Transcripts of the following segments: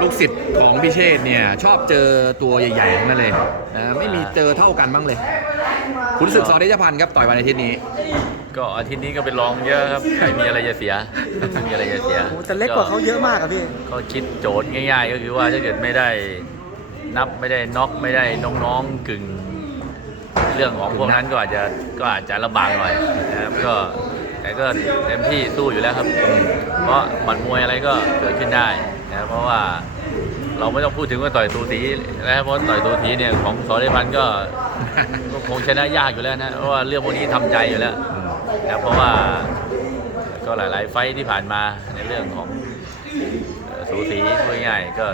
ลูกศิษย์ของพิเชษเนี่ยชอบเจอตัวใหญ่ๆทั้งนั้นเลยนะไม่มีเจอเท่ากันบ้างเลย คุณศึกสอนเดชพันธ์ครับต่อยวันอาทิตย์นี้ ก็อาทิตย์นี้ก็เป็นรองเยอะครับ ใครมีอะไรจะเสีย มีอะไรจะเสียโอ้แต่เล็กกว่าเขาเยอะมากอะพี่ ก็คิดโจทย์ง่าย ๆ ก็คือว่าถ้าเกิดไม่ได้นับไม่ได้น็อกไม่ได้น้องๆกึ่ง เรื่องของพวกนั้นก็อาจจะก็อาจจะลำบากหน่อยนะครับก็ แต่ก็เต็มที่สู้อยู่แล้วครับ เพราะหมัดมวยอะไรก็เกิดขึ้นได้นะเพราะว่าเราไม่ต้องพูดถึงว่าต่อยตูตีนะครับเพราะต่อยตูตีเนี่ยของสอริพันธ์ก็คงชนะยากอยู่แล้วนะเพราะว่าเรื่องพวกนี้ทำใจอยู่แล้วนะเพราะว่าก็หลาย ๆ ไฟที่ผ่านมาในเรื่องของสูสีพูดง่ายๆก็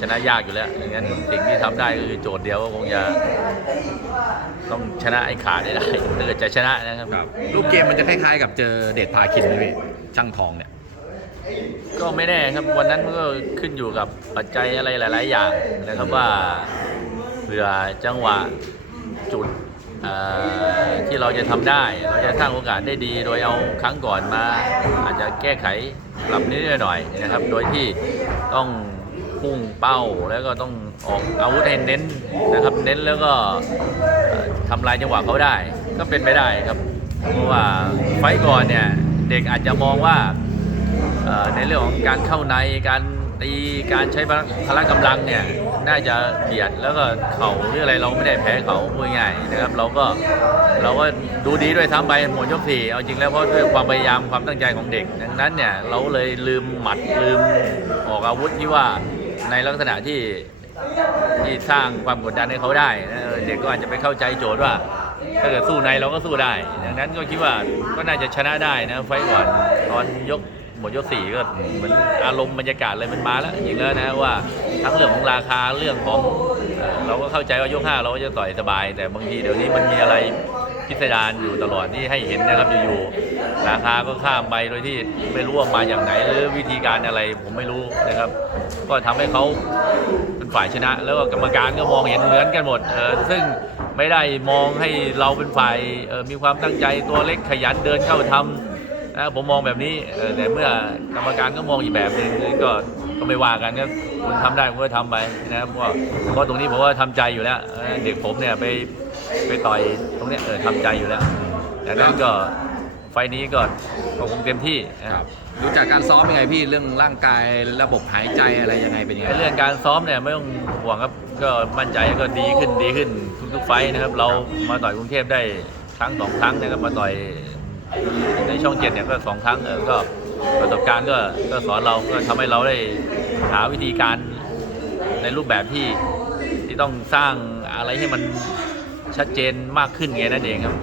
ชนะยากอยู่แล้วดังนั้นสิ่งที่ทำได้ก็คือโจทย์เดียวก็คงจะ ต้องชนะไอ้ขาดให้ได้ถ้าเกิดจะชนะนะครับรูปเกมมันจะคล้ายๆ กับเจอเดชพาคินไหมพี่ช่างทองเนี่ยก็ไม่แน่ครับวันนั้นมันก็ขึ้นอยู่กับปัจจัยอะไรหลาย ๆ อย่างนะครับว่าเผื่อจังหวะจุดเอ่อที่เราจะทำได้ เราจะสร้างโอกาสได้ดี โดยเอาครั้งก่อนมา อาจจะแก้ไขปรับนิดหน่อยๆนะครับ โดยที่ต้อง พุ่งเป้าแล้วก็ต้องออกอาวุธให้เน้นนะครับ เน้นแล้วก็ทำลายจังหวะเขาได้ ก็เป็นไปได้ครับ เพราะว่าไฟก่อนเนี่ยเด็กอาจจะมองว่าในเรื่องของการเข้าในการตีการใช้พละกำลังเนี่ยน่าจะเบียดแล้วก็เข่าหรืออะไรเราไม่ได้แพ้เขาพูดง่ายๆนะครับ เราก็เราก็ดูดีด้วยซ้ำไปหมดยกสี่เอาจริงแล้วเพราะด้วยความพยายามความตั้งใจของเด็ก ดังนั้นเนี่ยเราเลยลืมหมัดลืมออกอาวุธที่ว่า ในลักษณะที่ที่สร้างความกดดันให้เขาได้นะเด็กก็อาจจะไปเข้าใจโจทย์ว่า ถ้าเกิดสู้ในเราก็สู้ได้ ดังนั้นก็คิดว่าก็น่าจะชนะได้นะไฟก่อนตอนยกหมดยกสี่ก็เหมือนอารมณ์บรรยากาศอะไรมันมาแล้วจริงแล้วนะว่าทั้งเรื่องของราคาเรื่องของเอ่อเราก็เข้าใจว่ายกห้าเราก็จะต่อยสบาย แต่บางทีเดี๋ยวนี้มันมีอะไร พิสดารอยู่ตลอดที่ให้เห็นนะครับอยู่ๆราคาก็ข้ามไปโดยที่ไม่รู้ว่ามาอย่างไหนหรือวิธีการอะไรผมไม่รู้นะครับ ก็ทำให้เขาเป็นฝ่ายชนะ แล้วก็กรรมการก็มองเห็นเหมือนกันหมดเออซึ่งไม่ได้มองให้เราเป็นฝ่ายมีความตั้งใจตัวเล็กขยันเดินเข้าทำนะผมมองแบบนี้แต่เมื่อกรรมการก็มองอีกแบบหนึ่งก็ก็ไม่ว่ากันก็คุณทำได้คุณก็ทำไปนะครับเพราะว่าเพราะตรงนี้ผมว่าทำใจอยู่แล้วเออเด็กผมเนี่ยไป ไปต่อยตรงเนี้ยเออทำใจอยู่แล้วดังนั้นก็ไฟล์นี้ก็ก็คงเต็มที่นะ ครับดูจากการซ้อมยังไงพี่เรื่องร่างกายระบบหายใจอะไรยังไงเป็นยังไงเรื่องการซ้อมเนี่ยไม่ต้องห่วงครับก็มั่นใจก็ดีขึ้นดีขึ้นทุกๆไฟท์นะครับ เรามาต่อยกรุงเทพได้ครั้งสองครั้งนะครับมาต่อยในช่องเจ็ดเนี่ยก็สองครั้งเออก็ประสบการณ์ก็ก็สอนเราก็ทำให้เราได้หาวิธีการในรูปแบบที่ที่ต้องสร้างอะไรให้มัน ชัดเจนมากขึ้นไงนั่นเองครับ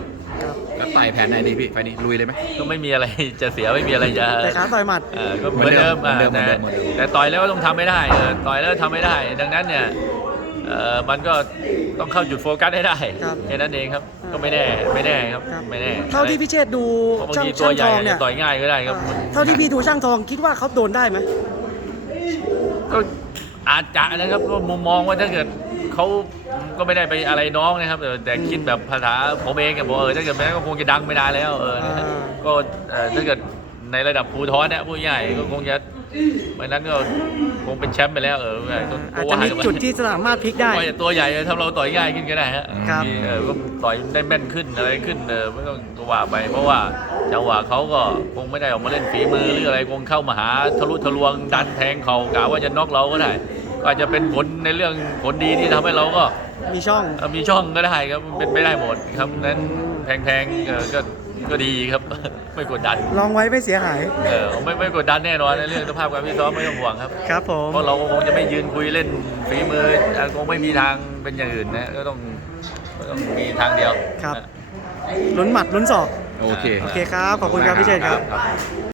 แล้วต่อยแผนไหนดีพี่ไฟล์นี้ลุยเลยไหม ก็ไม่มีอะไรจะเสียไม่มีอะไรจะแต่ขาต่อยหมัด เออก็เหมือนเดิมเหมือนเดิมอะเหมือนเดิมเหมือนเดิมแต่แต่ต่อยแล้วก็ต้องทำไม่ได้เออต่อยแล้วทำไม่ได้ ดังนั้นเนี่ยเออมันก็ต้องเข้าจุดโฟกัสให้ได้ครับแค่นั้นเองครับก็ไม่แน่ไม่แน่ครับครับ ไม่แน่เท่าที่พี่เชษฐ์ดูเพราะบางช่างทีตัวช่างใหทญ่องเนี่เนี่ยยต่อยง่ายก็ได้ครับมันเท่าที่พี่ดูช่างทองคิดว่าเขาโดนได้ไหม ก็อาจจะนะครับก็มุมมองว่าถ้าเกิด เขาก็ไม่ได้ไปอะไรน้องนะครับ แต่แต่คิดแบบภาษาผมเองอะบอกเออถ้าเกิดแม้ก็คงจะดังไม่นานแล้วเอออ่าก็เอ่อถ้าเกิดในระดับภูทรเนี่ยผู้ใหญ่ก็คงจะวันนั้นก็คงเป็นแชมป์ไปแล้วเออก็อาจจะมีจุดที่สามารถพลิกได้ ว่าจะตัวใหญ่ทำเราต่อยง่ายขึ้นก็ได้ฮะครับ มีเออก็ต่อยได้แม่นขึ้นอะไรขึ้นเออไม่ต้องก็ว่าไป เพราะว่าจังหวะเขาก็คงไม่ได้ออกมาเล่นฝีมือหรืออะไรคงเข้ามาหาทะลุทะลวงดันแทงเขากะว่าจะน็อกเราก็ได้ก็ อาจจะเป็นผลในเรื่องผลดีที่ทำให้เราก็มีช่อง เอ่อมีช่องก็ได้ครับมันเป็นไปได้หมดครับนั้นแพงๆเออก็ก็ดีครับ ไม่กดดันลองไว้ไม่เสียหาย เออไม่ไม่กดดันแน่นอนในเรื่องสภาพการพิซ้อมไม่ต้องห่วงครับ ครับผม เพราะเราก็คงจะไม่ยืนคุยเล่นฝีมือเอ่อคงไม่มีทางเป็นอย่างอื่นนะก็ต้องก็ต้องมีทางเดียวครับ นะ ลุ้นหมัดลุ้นศอก โอเค โอเคครับ ขอบคุณครับพี่เชษฐ์ครับครับ